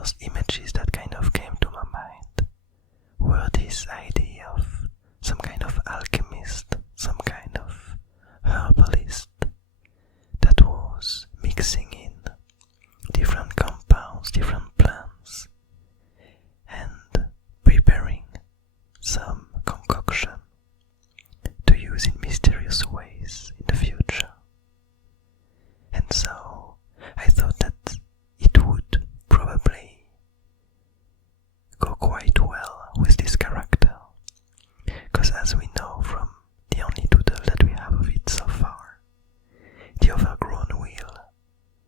first images that kind of came to my mind were this idea of some kind of alchemist, some kind of herbalist that was mixing in different compounds, different plants, and preparing some concoction to use in mysterious ways in the future. And so I thought that it would probably go quite well with this character, because as we know from the only doodle that we have of it so far, the overgrown wheel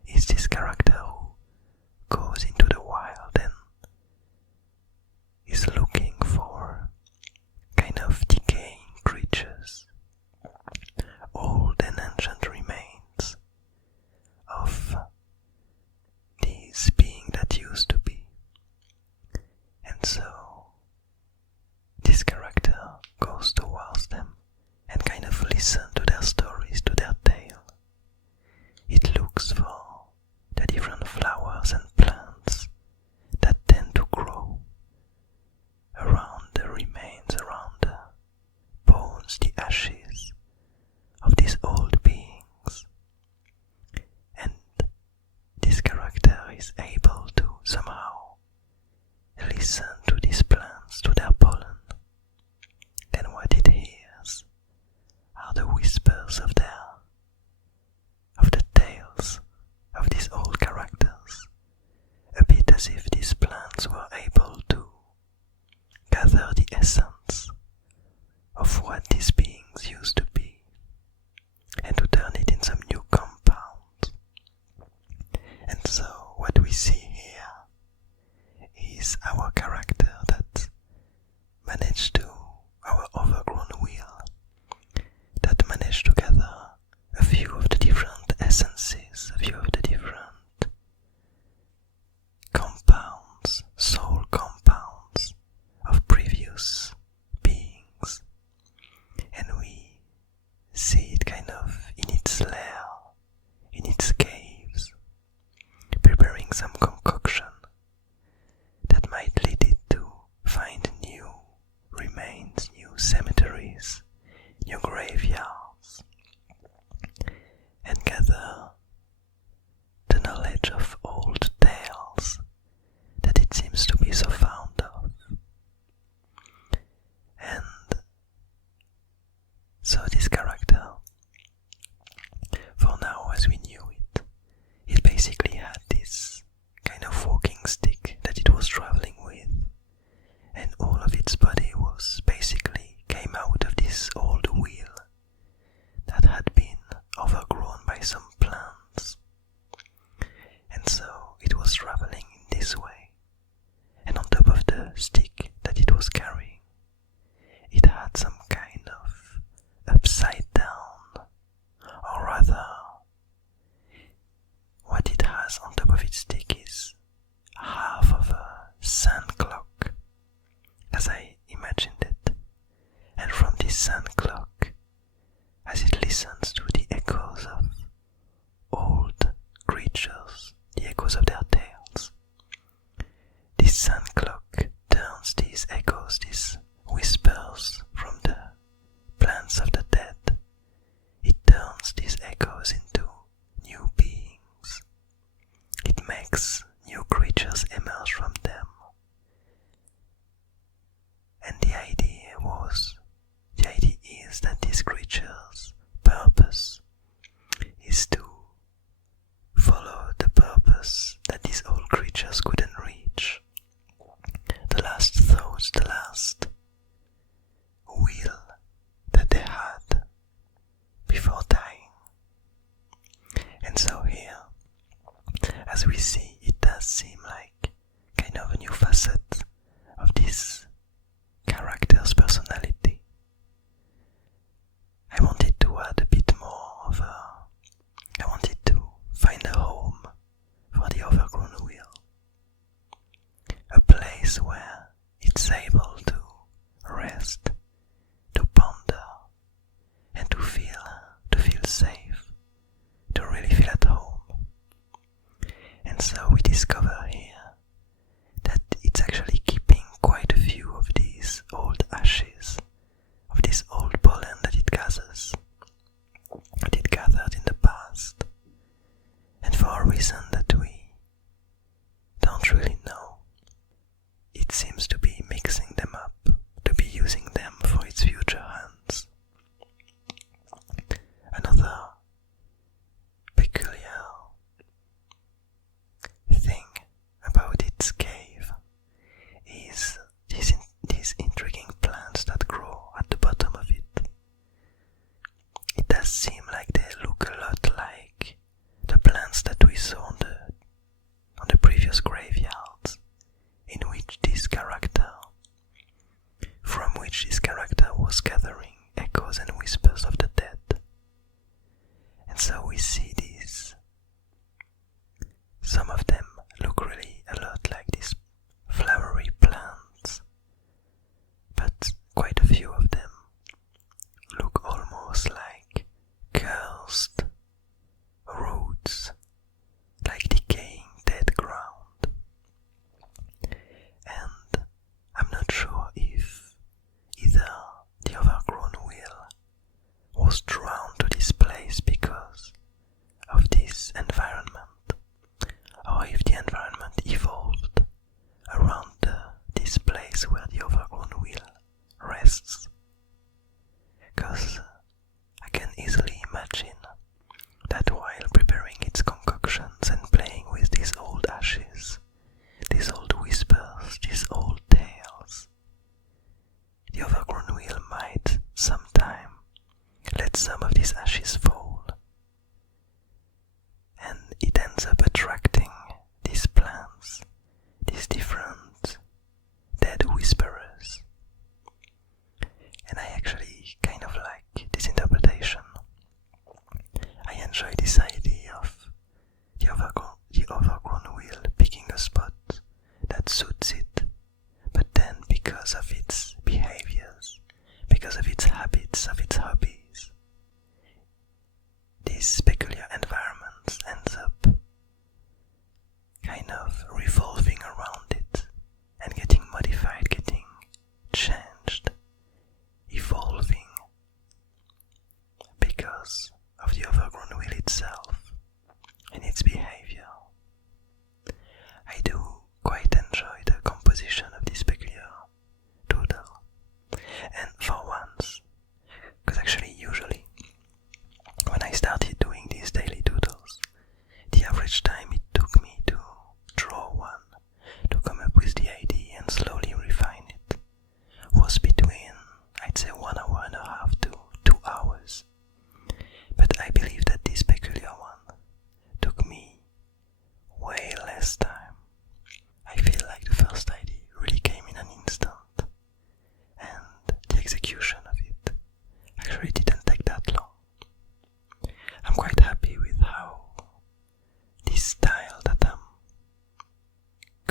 is this character who goes into the wild and is looking for kind of decaying creatures, old and ancient remains of these beings that used to be. And so this character goes towards them and kind of listens to their stories, to their tale. It looks for the different flowers and plants that tend to grow around the remains, around the bones, the ashes of these old beings. And this character is able to somehow listen to these plants, to their pollen. And what it hears are the whispers of the tales of these old characters, a bit as if these plants were able to gather the essence of what these beings used to be and to turn it in some new compound. And so what we see here is our character that managed to, our overgrown wheel, that managed to gather a few of the different essences, a few of the different compounds, soul compounds of previous beings, and we see it kind of in its lair, in its caves, preparing some concoction that might lead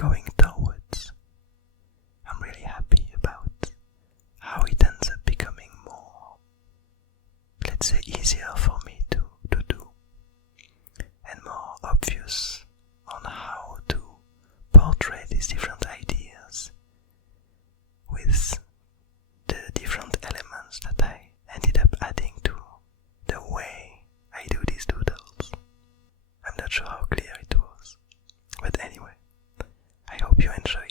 going towards. I'm really happy about how it ends up becoming more, let's say, easier for me to do, and more obvious on how to portray these different ideas with the different elements that I ended up adding to the way I do these doodles. I'm not sure how clear it was, but anyway, I hope you enjoyed